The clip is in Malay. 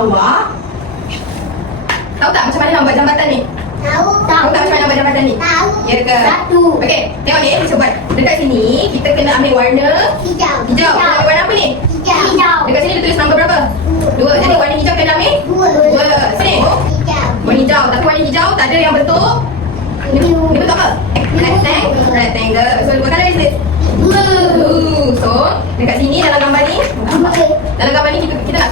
bawah. Tahu tak macam mana nak buat jambatan ni? Tahu. Tahu tak macam mana nak buat jambatan ni? Tahu. Ya ke? Satu. Okey, tengok ni, kita buat. Dekat sini, kita kena ambil warna Hijau. hijau. Warna apa ni? Hijau. Dekat sini dia tulis nombor berapa? 2. Jadi warna hijau kena ambil? 2. Sini. Hijau. Warna hijau. Tapi warna hijau tak ada yang bentuk. Dia bentuk apa? Rectangle. So, what color is this? Blue. So, dekat sini dalam gambar ni, Blue. dalam gambar ni kita nak